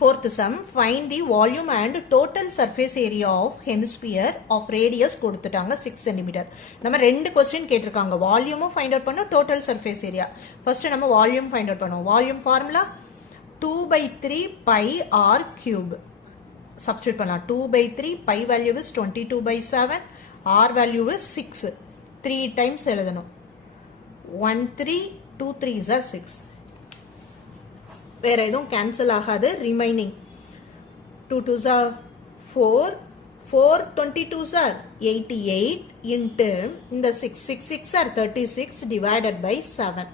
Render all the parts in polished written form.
Fourth sum, find the volume and total surface area of hemisphere of radius கொடுத்துட்டாங்க 6 cm. நம்ம ரெண்டு question கேட்டிருக்காங்க. Volume find out பண்ணோம், total surface area. First நம்ம volume find out பண்ணோம். Volume formula 2/3 pi r cube. Substitute பண்ணலாம். 2/3 pi value is 22/7. R value is 6. 3 times எழுதணும். 1 3 2 3s are 6. வேற எதுவும் கேன்சல் ஆகாது. Remaining 2 2s are 4 4 22s are 88 into இந்த 6 6 6 are 36 divided by 7.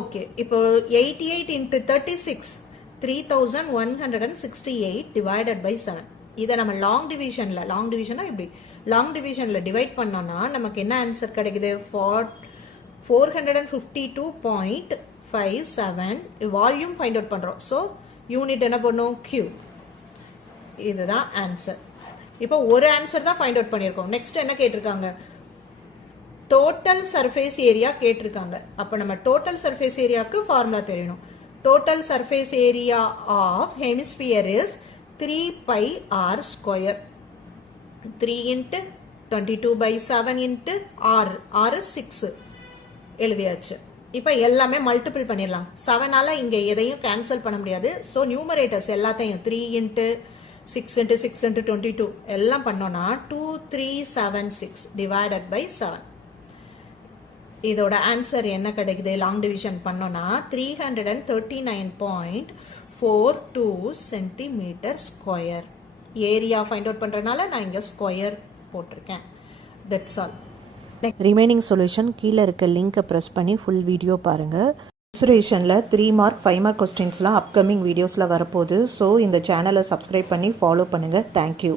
Okay, இப்போ 88 into 36 3168 divided by 7. இதை நம்ம லாங் டிவிஷன்னா இப்படி லாங் டிவிஷனில் டிவைட் பண்ணோம்னா நமக்கு என்ன ஆன்சர் கிடைக்குது? 452.57 வால்யூம் ஃபைண்ட் அவுட் பண்ணுறோம். ஸோ யூனிட் என்ன பண்ணும்? Q. இதுதான் ஆன்சர். இப்போ ஒரு ஆன்சர் தான் ஃபைண்ட் அவுட் பண்ணியிருக்கோம். நெக்ஸ்ட் என்ன கேட்டிருக்காங்க? டோட்டல் சர்ஃபேஸ் ஏரியா கேட்டிருக்காங்க. அப்போ நம்ம டோட்டல் சர்ஃபேஸ் ஏரியாவுக்கு ஃபார்முலா தெரியணும். Total surface area of hemisphere is 3 pi r square. 3 into 22/7 into r. r is 6. எழுதியாச்சு. இப்போ எல்லாமே மல்டிபிள் பண்ணிடலாம். 7ஆல இங்கே எதையும் கேன்சல் பண்ண முடியாது. ஸோ நியூமரேட்டர்ஸ் எல்லாத்தையும் 3 into 6 into 6 into 22 எல்லாம் பண்ணோன்னா 2376 divided by 7. இதோட ஆன்சர் என்ன கிடைக்குது? லாங் டிவிஷன் பண்ணோன்னா 339.42 centimetre square. Area find out பண்ணுறதுனால நான் இங்கே ஸ்கொயர் போட்டிருக்கேன். That's all. ரிமைனிங் சொல்யூஷன் கீழே இருக்க லிங்கை ப்ரெஸ் பண்ணி ஃபுல் வீடியோ பாருங்கள். மென்சுரேஷனில் 3 மார்க் 5 மார்க் கொஸ்டின்ஸ்லாம் அப்கமிங் வீடியோஸில் வரப்போகுது. ஸோ இந்த சேனலை சப்ஸ்கிரைப் பண்ணி ஃபாலோ பண்ணுங்கள். தேங்க்யூ.